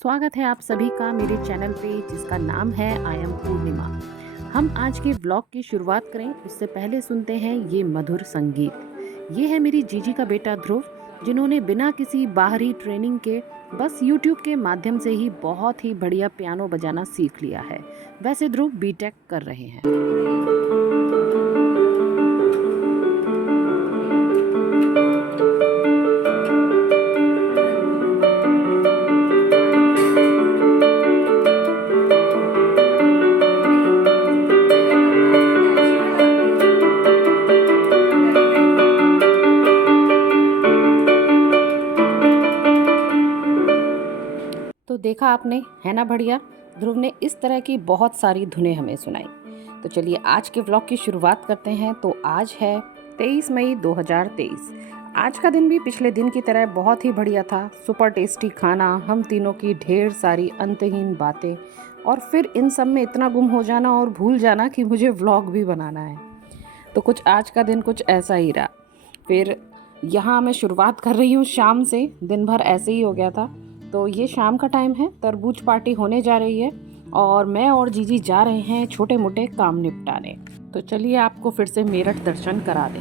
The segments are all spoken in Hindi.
स्वागत है आप सभी का मेरे चैनल पे जिसका नाम है आई एम पूर्णिमा। हम आज के व्लॉग की शुरुआत करें उससे पहले सुनते हैं ये मधुर संगीत। ये है मेरी जीजी का बेटा ध्रुव, जिन्होंने बिना किसी बाहरी ट्रेनिंग के बस यूट्यूब के माध्यम से ही बहुत ही बढ़िया पियानो बजाना सीख लिया है। वैसे ध्रुव बीटेक कर रहे हैं। तो देखा आपने, है ना बढ़िया। ध्रुव ने इस तरह की बहुत सारी धुनें हमें सुनाई। तो चलिए आज के व्लॉग की शुरुआत करते हैं। तो आज है 23 मई 2023। आज का दिन भी पिछले दिन की तरह बहुत ही बढ़िया था। सुपर टेस्टी खाना, हम तीनों की ढेर सारी अंतहीन बातें और फिर इन सब में इतना गुम हो जाना और भूल जाना कि मुझे व्लॉग भी बनाना है। तो कुछ आज का दिन कुछ ऐसा ही रहा। फिर यहाँ मैं शुरुआत कर रही हूँ शाम से। दिन भर ऐसे ही हो गया था। तो ये शाम का टाइम है, तरबूज पार्टी होने जा रही है और मैं और जीजी जा रहे हैं छोटे मोटे काम निपटाने। तो चलिए आपको फिर से मेरठ दर्शन करा दें।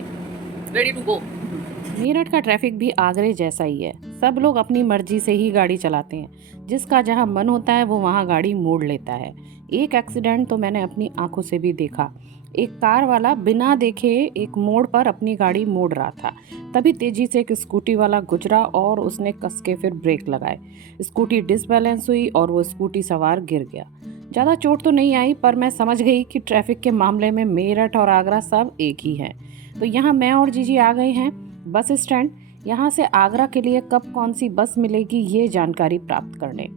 Ready to go. मेरठ का ट्रैफिक भी आगरे जैसा ही है। सब लोग अपनी मर्जी से ही गाड़ी चलाते हैं। जिसका जहाँ मन होता है वो वहाँ गाड़ी मोड़ लेता है। एक एक्सीडेंट तो मैंने अपनी आंखों से भी देखा। एक कार वाला बिना देखे एक मोड़ पर अपनी गाड़ी मोड़ रहा था। तभी तेजी से एक स्कूटी वाला गुजरा और उसने कस के फिर ब्रेक लगाए। स्कूटी डिसबैलेंस हुई और वो स्कूटी सवार गिर गया। ज़्यादा चोट तो नहीं आई, पर मैं समझ गई कि ट्रैफिक के मामले में मेरठ और आगरा सब एक ही हैं। तो यहाँ मैं और जीजी आ गए हैं बस स्टैंड। यहाँ से आगरा के लिए कब कौन सी बस मिलेगी ये जानकारी प्राप्त करने।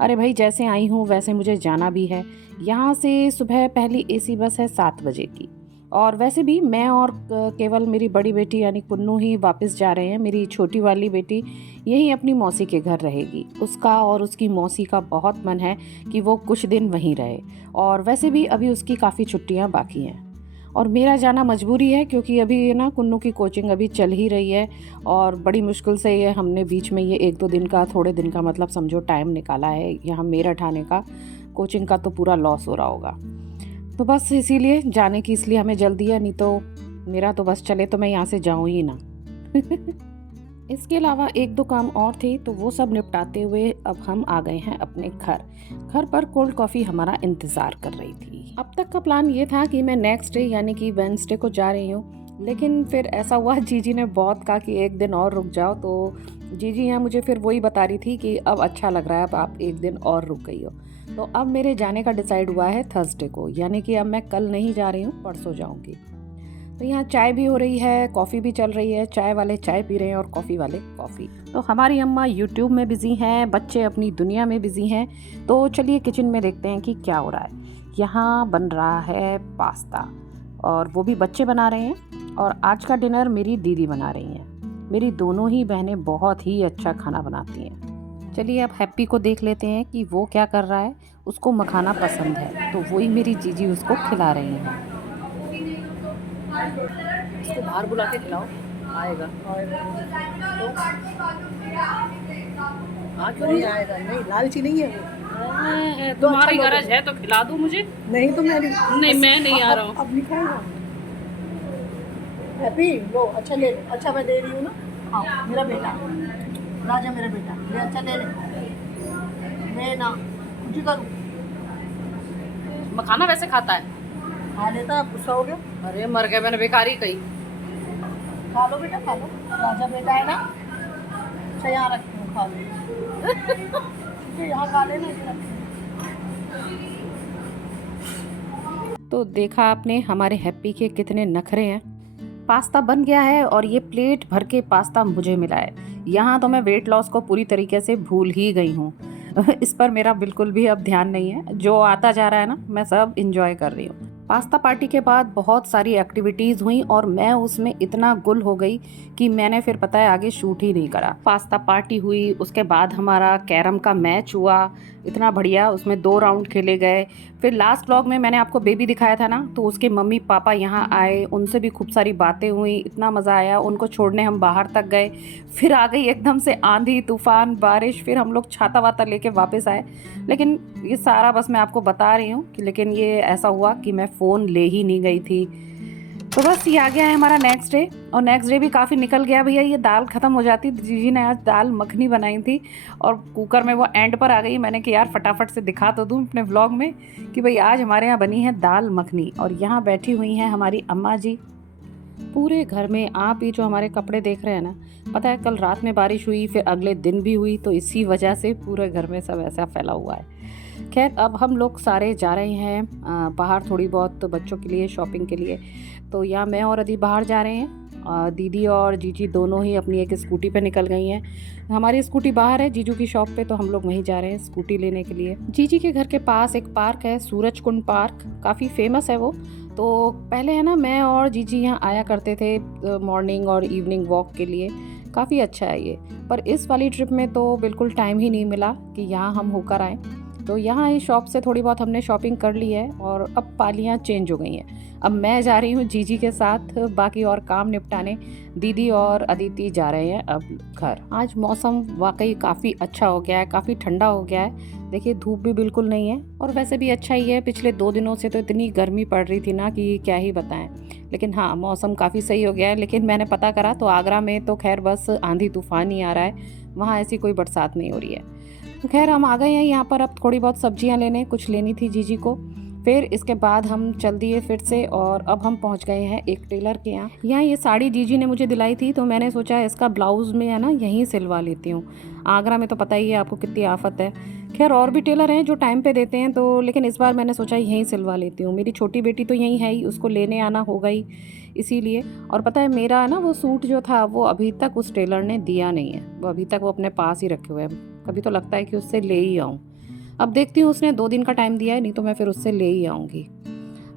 अरे भाई, जैसे आई हूँ वैसे मुझे जाना भी है। यहाँ से सुबह पहली एसी बस है 7 बजे की। और वैसे भी मैं और केवल मेरी बड़ी बेटी यानी कुन्नू ही वापस जा रहे हैं। मेरी छोटी वाली बेटी यहीं अपनी मौसी के घर रहेगी। उसका और उसकी मौसी का बहुत मन है कि वो कुछ दिन वहीं रहे। और वैसे भी अभी उसकी काफ़ी छुट्टियाँ बाकी हैं और मेरा जाना मजबूरी है, क्योंकि अभी ना कुन्नू की कोचिंग अभी चल ही रही है और बड़ी मुश्किल से ये हमने बीच में ये 1-2 दिन का, थोड़े दिन का मतलब समझो टाइम निकाला है यहाँ मेरठ आने का। कोचिंग का तो पूरा लॉस हो रहा होगा। तो बस इसीलिए जाने की इसलिए हमें जल्दी है, नहीं तो मेरा तो बस चले तो मैं यहाँ से जाऊँ ही ना। इसके अलावा 1-2 काम और थे, तो वो सब निपटाते हुए अब हम आ गए हैं अपने घर पर कोल्ड कॉफ़ी हमारा इंतज़ार कर रही थी। अब तक का प्लान ये था कि मैं नेक्स्ट डे यानी कि वेडनेसडे को जा रही हूँ, लेकिन फिर ऐसा हुआ जीजी ने बहुत कहा कि 1 दिन और रुक जाओ। तो जीजी यहाँ मुझे फिर वही बता रही थी कि अब अच्छा लग रहा है, अब आप 1 दिन और रुक गई हो। तो अब मेरे जाने का डिसाइड हुआ है थर्सडे को, यानी कि अब मैं कल नहीं जा रही हूँ, परसों जाऊँगी। तो यहाँ चाय भी हो रही है, कॉफ़ी भी चल रही है। चाय वाले चाय पी रहे हैं और कॉफ़ी वाले कॉफ़ी। तो हमारी अम्मा यूट्यूब में बिज़ी हैं, बच्चे अपनी दुनिया में बिज़ी हैं। तो चलिए किचन में देखते हैं कि क्या हो रहा है। यहाँ बन रहा है पास्ता और वो भी बच्चे बना रहे हैं। और आज का डिनर मेरी दीदी बना रही हैं। मेरी दोनों ही बहनें बहुत ही अच्छा खाना बनाती हैं। चलिए अब हैप्पी को देख लेते हैं कि वो क्या कर रहा है। उसको मखाना पसंद है, तो वही मेरी जीजी उसको खिला रही हैं। इसको बाहर बुला के खिलाओ, आएगा। हाँ, क्यों नहीं आएगा? नहीं, लालची नहीं है वो। तुम्हारी गरज है तो खिला दो मुझे। नहीं तो मैं नहीं, मैं नहीं आ रहा हूँ। अब निकालना। हैप्पी लो, अच्छा ले लो। अच्छा मैं दे रही हूँ ना। हाँ, मेरा बेटा राजा, मेरा बेटा ले, अच्छा ले ले। मैं ना कुछ करूँ, मखाना वैसे खाता है? खा लेता। आप गुस्सा हो गया? अरे मर गए, मैंने बेकारी कही। खा लो बेटा, खा लो। राजा बेटा है ना। अच्छा यहाँ रखती हूँ, खा लो। ठीक है, यहाँ खा लेना, ये रखती हूँ। तो देखा आपने हमारे हैप्पी के कितने नखरे हैं। पास्ता बन गया है और ये प्लेट भर के पास्ता मुझे मिला है। यहाँ तो मैं वेट लॉस को पूरी तरीके से भूल ही गई हूँ। इस पर मेरा बिल्कुल भी अब ध्यान नहीं है। जो आता जा रहा है ना, मैं सब इंजॉय कर रही हूँ। पास्ता पार्टी के बाद बहुत सारी एक्टिविटीज़ हुई और मैं उसमें इतना गुल हो गई कि मैंने फिर पता है आगे शूट ही नहीं करा। पास्ता पार्टी हुई, उसके बाद हमारा कैरम का मैच हुआ, इतना बढ़िया, उसमें 2 राउंड खेले गए। फिर लास्ट व्लॉग में मैंने आपको बेबी दिखाया था ना, तो उसके मम्मी पापा यहाँ आए, उनसे भी खूब सारी बातें हुई, इतना मज़ा आया। उनको छोड़ने हम बाहर तक गए, फिर आ गई एकदम से आंधी तूफान बारिश, फिर हम लोग छाता वाता लेके वापस आए। लेकिन ये सारा बस मैं आपको बता रही हूँ कि लेकिन ये ऐसा हुआ कि मैं फ़ोन ले ही नहीं गई थी। तो बस ये आ गया है हमारा नेक्स्ट डे, और नेक्स्ट डे भी काफ़ी निकल गया भैया। ये दाल ख़त्म हो जाती, जीजी ने आज दाल मखनी बनाई थी और कुकर में वो एंड पर आ गई। मैंने कि यार फटाफट से दिखा तो दूँ अपने व्लॉग में कि भाई आज हमारे यहाँ बनी है दाल मखनी। और यहाँ बैठी हुई हैं हमारी अम्मा जी। पूरे घर में आप ये जो हमारे कपड़े देख रहे हैं ना, पता है कल रात में बारिश हुई, फिर अगले दिन भी हुई, तो इसी वजह से पूरे घर में सब ऐसा फैला हुआ है। खैर अब हम लोग सारे जा रहे हैं बाहर थोड़ी बहुत बच्चों के लिए शॉपिंग के लिए। तो यहाँ मैं और अदी बाहर जा रहे हैं, दीदी और जीजी दोनों ही अपनी एक स्कूटी पे निकल गई हैं। हमारी स्कूटी बाहर है जीजू की शॉप पे, तो हम लोग वहीं जा रहे हैं स्कूटी लेने के लिए। जीजी के घर के पास एक पार्क है, सूरज कुंड पार्क, काफ़ी फेमस है वो। तो पहले है ना मैं और जीजी यहाँ आया करते थे मॉर्निंग और इवनिंग वॉक के लिए, काफ़ी अच्छा है ये। पर इस वाली ट्रिप में तो बिल्कुल टाइम ही नहीं मिला कि यहाँ हम होकर आएँ। तो यहाँ इस शॉप से थोड़ी बहुत हमने शॉपिंग कर ली है और अब पालियाँ चेंज हो गई हैं। अब मैं जा रही हूँ जीजी के साथ बाकी और काम निपटाने, दीदी और अदिति जा रहे हैं अब घर। आज मौसम वाकई काफ़ी अच्छा हो गया है, काफ़ी ठंडा हो गया है। देखिए धूप भी बिल्कुल नहीं है और वैसे भी अच्छा ही है। पिछले 2 दिनों से तो इतनी गर्मी पड़ रही थी ना कि क्या ही बताएं। लेकिन हाँ मौसम काफ़ी सही हो गया है। लेकिन मैंने पता करा तो आगरा में तो खैर बस आंधी तूफान ही आ रहा है, वहाँ ऐसी कोई बरसात नहीं हो रही है। तो खैर हम आ गए हैं यहाँ पर अब थोड़ी बहुत सब्जियाँ लेने, कुछ लेनी थी जीजी को। फिर इसके बाद हम चल दिए फिर से और अब हम पहुँच गए हैं एक टेलर के यहाँ। ये साड़ी जीजी ने मुझे दिलाई थी, तो मैंने सोचा इसका ब्लाउज़ में है ना यहीं सिलवा लेती हूँ। आगरा में तो पता ही है आपको कितनी आफत है। खैर और भी टेलर हैं जो टाइम पे देते हैं, तो लेकिन इस बार मैंने सोचा यहीं सिलवा लेती हूँ। मेरी छोटी बेटी तो यहीं है ही, उसको लेने आना होगा ही इसीलिए। और पता है मेरा ना वो सूट जो था वो अभी तक उस टेलर ने दिया नहीं है, वो अभी तक वो अपने पास ही रखे हुए हैं। कभी तो लगता है कि उससे ले ही आऊँ। अब देखती हूँ, उसने 2 दिन का टाइम दिया है, नहीं तो मैं फिर उससे ले ही आऊँगी।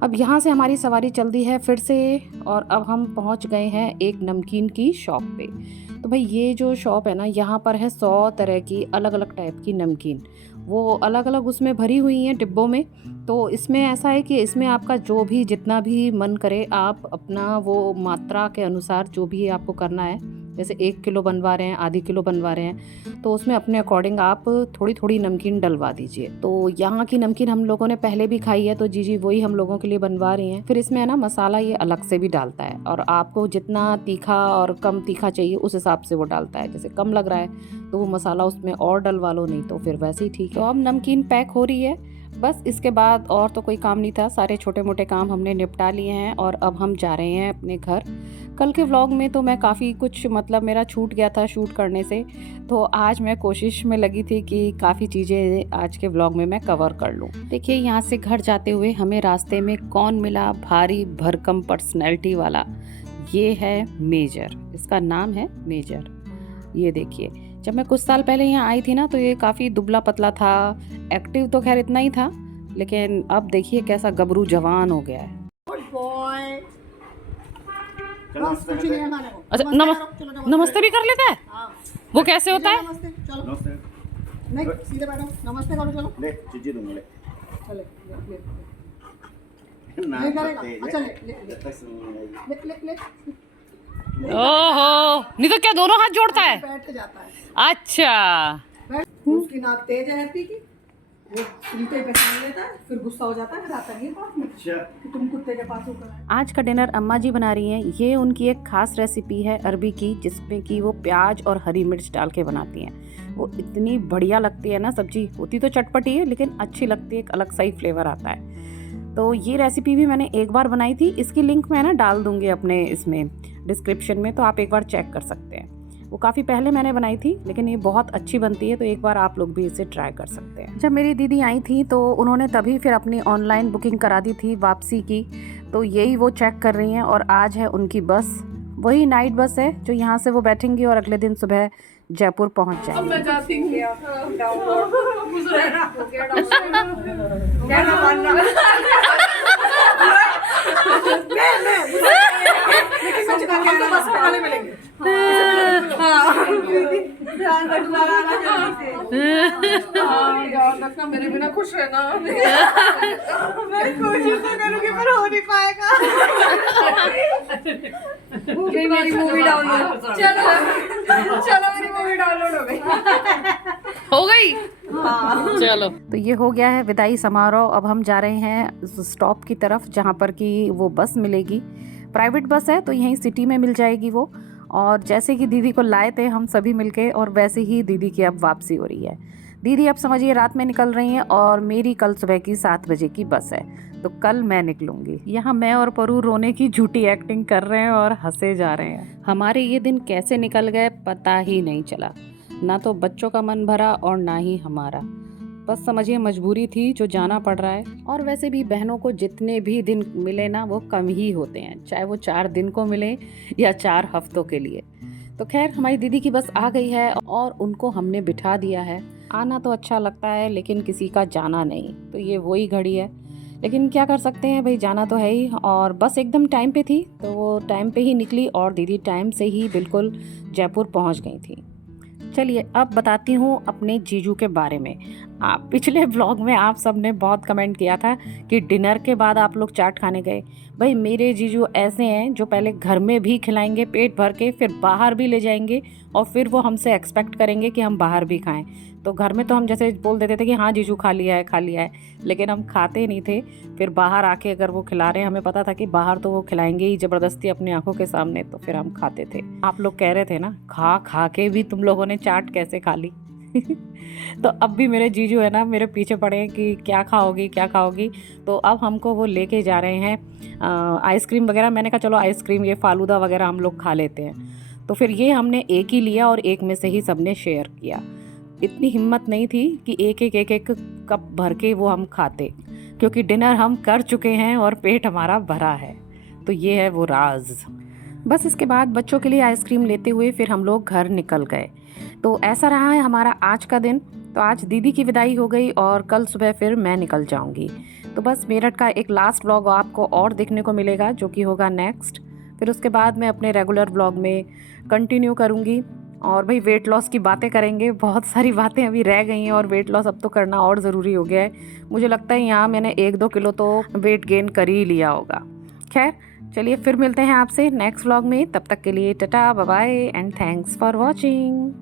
अब यहाँ से हमारी सवारी चल दी है फिर से और अब हम पहुँच गए हैं एक नमकीन की शॉप पे। तो भाई ये जो शॉप है ना, यहाँ पर है 100 तरह की अलग अलग टाइप की नमकीन, वो अलग अलग उसमें भरी हुई हैं डिब्बों में। तो इसमें ऐसा है कि इसमें आपका जो भी जितना भी मन करे आप अपना वो मात्रा के अनुसार जो भी आपको करना है, जैसे 1 किलो बनवा रहे हैं, आधी किलो बनवा रहे हैं, तो उसमें अपने अकॉर्डिंग आप थोड़ी थोड़ी नमकीन डलवा दीजिए। तो यहाँ की नमकीन हम लोगों ने पहले भी खाई है, तो जीजी वही हम लोगों के लिए बनवा रही हैं। फिर इसमें है ना मसाला ये अलग से भी डालता है और आपको जितना तीखा और कम तीखा चाहिए उस हिसाब से वो डालता है। जैसे कम लग रहा है तो वो मसाला उसमें और डलवा लो, नहीं तो फिर वैसे ही ठीक है। तो अब नमकीन पैक हो रही है, बस इसके बाद और तो कोई काम नहीं था, सारे छोटे मोटे काम हमने निपटा लिए हैं और अब हम जा रहे हैं अपने घर। कल के व्लॉग में तो मैं काफ़ी कुछ मतलब मेरा छूट गया था शूट करने से, तो आज मैं कोशिश में लगी थी कि काफ़ी चीज़ें आज के व्लॉग में मैं कवर कर लूँ। देखिए यहाँ से घर जाते हुए हमें रास्ते में कौन मिला, भारी भरकम पर्सनैलिटी वाला। ये है मेजर, इसका नाम है मेजर। ये देखिए जब मैं कुछ साल पहले यहाँ आई थी ना तो ये काफ़ी दुबला पतला था, एक्टिव तो खैर इतना ही था, लेकिन अब देखिए कैसा गबरू जवान हो गया है। Good boy. बस कुछ नहीं है खाने को। अच्छा चलो, नमस्ते भी कर लेता है? हाँ। वो कैसे होता है? नमस्ते चलो। नहीं सीधे बैठो, नमस्ते करो, चलो ले चीजी दूंगा ले चले ना नहीं करेगा। तेज अच्छा है। ले जब तक सुन नहीं आएगी। ले ओहो, नहीं तो क्या दोनों हाथ जोड़ता है? बैठ जाता है। अच्छा बैठ। उसकी नाक तेज है हैप्पी की, वो सीटे पे खा लेता है, फिर गुस्सा हो जाता है, फिर आता नहीं है पास में अच्छा कि तुम कुत्ते के पास होकर आए। आज का डिनर अम्मा जी बना रही हैं। ये उनकी एक खास रेसिपी है अरबी की, जिसमें कि वो प्याज और हरी मिर्च डाल के बनाती हैं। वो इतनी बढ़िया लगती है ना, सब्जी होती तो चटपटी है लेकिन अच्छी लगती है, एक अलग सा ही फ्लेवर आता है। तो ये रेसिपी भी मैंने एक बार बनाई थी, इसकी लिंक मैं ना डाल दूँगी अपने इसमें डिस्क्रिप्शन में, तो आप एक बार चेक कर सकते हैं। वो काफ़ी पहले मैंने बनाई थी लेकिन ये बहुत अच्छी बनती है, तो एक बार आप लोग भी इसे ट्राई कर सकते हैं। जब मेरी दीदी आई थी तो उन्होंने तभी फिर अपनी ऑनलाइन बुकिंग करा दी थी वापसी की, तो यही वो चेक कर रही हैं। और आज है उनकी बस, वही नाइट बस है जो यहाँ से वो बैठेंगी और अगले दिन सुबह जयपुर पहुँच जाएंगी। मैं जाती हूँ ध्यान रखना, मेरे बिना खुश रहना। मैं कोशिश तो करूंगी पर हो नहीं पाएगा। मेरी मूवी डाउनलोड, चलो मेरी मूवी डाउनलोड हो गई। चलो, तो ये हो गया है विदाई समारोह। अब हम जा रहे हैं स्टॉप की तरफ जहाँ पर कि वो बस मिलेगी। प्राइवेट बस है तो यहीं सिटी में मिल जाएगी वो। और जैसे कि दीदी को लाए थे हम सभी मिलके, और वैसे ही दीदी की अब वापसी हो रही है। दीदी अब समझिए रात में निकल रही हैं और मेरी कल सुबह की 7 बजे की बस है, तो कल मैं निकलूंगी। यहाँ मैं और परू रोने की झूठी एक्टिंग कर रहे हैं और हंसे जा रहे हैं। हमारे ये दिन कैसे निकल गए पता ही नहीं चला, ना तो बच्चों का मन भरा और ना ही हमारा। बस समझिए मजबूरी थी जो जाना पड़ रहा है। और वैसे भी बहनों को जितने भी दिन मिले ना वो कम ही होते हैं, चाहे वो 4 दिन को मिले या 4 हफ्तों के लिए। तो खैर हमारी दीदी की बस आ गई है और उनको हमने बिठा दिया है। आना तो अच्छा लगता है लेकिन किसी का जाना नहीं, तो ये वही घड़ी है। लेकिन क्या कर सकते हैं भाई, जाना तो है ही। और बस एकदम टाइम पे थी तो वो टाइम पे ही निकली और दीदी टाइम से ही बिल्कुल जयपुर पहुंच गई थी। चलिए अब बताती हूँ अपने जीजू के बारे में। आप पिछले व्लॉग में आप सब ने बहुत कमेंट किया था कि डिनर के बाद आप लोग चाट खाने गए। भाई मेरे जीजू ऐसे हैं जो पहले घर में भी खिलाएंगे पेट भर के, फिर बाहर भी ले जाएंगे और फिर वो हमसे एक्सपेक्ट करेंगे कि हम बाहर भी खाएं। तो घर में तो हम जैसे बोल देते थे कि हाँ जीजू खा लिया है, लेकिन हम खाते नहीं थे। फिर बाहर आके अगर वो खिला रहे हैं, हमें पता था कि बाहर तो वो खिलाएंगे ही ज़बरदस्ती अपनी आंखों के सामने, तो फिर हम खाते थे। आप लोग कह रहे थे ना खा खा के भी तुम लोगों ने चाट कैसे खा ली। तो अब भी मेरे जीजू है ना मेरे पीछे पड़े हैं कि क्या खाओगी। तो अब हमको वो लेके जा रहे हैं आइसक्रीम वगैरह। मैंने कहा चलो आइसक्रीम, ये फालूदा वगैरह हम लोग खा लेते हैं। तो फिर ये हमने एक ही लिया और एक में से ही सबने शेयर किया। इतनी हिम्मत नहीं थी कि एक कप भर के वो हम खाते, क्योंकि डिनर हम कर चुके हैं और पेट हमारा भरा है। तो ये है वो राज। बस इसके बाद बच्चों के लिए आइसक्रीम लेते हुए फिर हम लोग घर निकल गए। तो ऐसा रहा है हमारा आज का दिन। तो आज दीदी की विदाई हो गई और कल सुबह फिर मैं निकल जाऊंगी। तो बस मेरठ का एक लास्ट व्लॉग आपको और देखने को मिलेगा जो कि होगा नेक्स्ट। फिर उसके बाद मैं अपने रेगुलर व्लॉग में कंटिन्यू करूंगी और भाई वेट लॉस की बातें करेंगे। बहुत सारी बातें अभी रह गई हैं और वेट लॉस अब तो करना और ज़रूरी हो गया है। मुझे लगता है यहाँ मैंने 1-2 किलो तो वेट गेन कर ही लिया होगा। खैर चलिए फिर मिलते हैं आपसे नेक्स्ट व्लॉग में। तब तक के लिए tata bye bye and thanks for watching.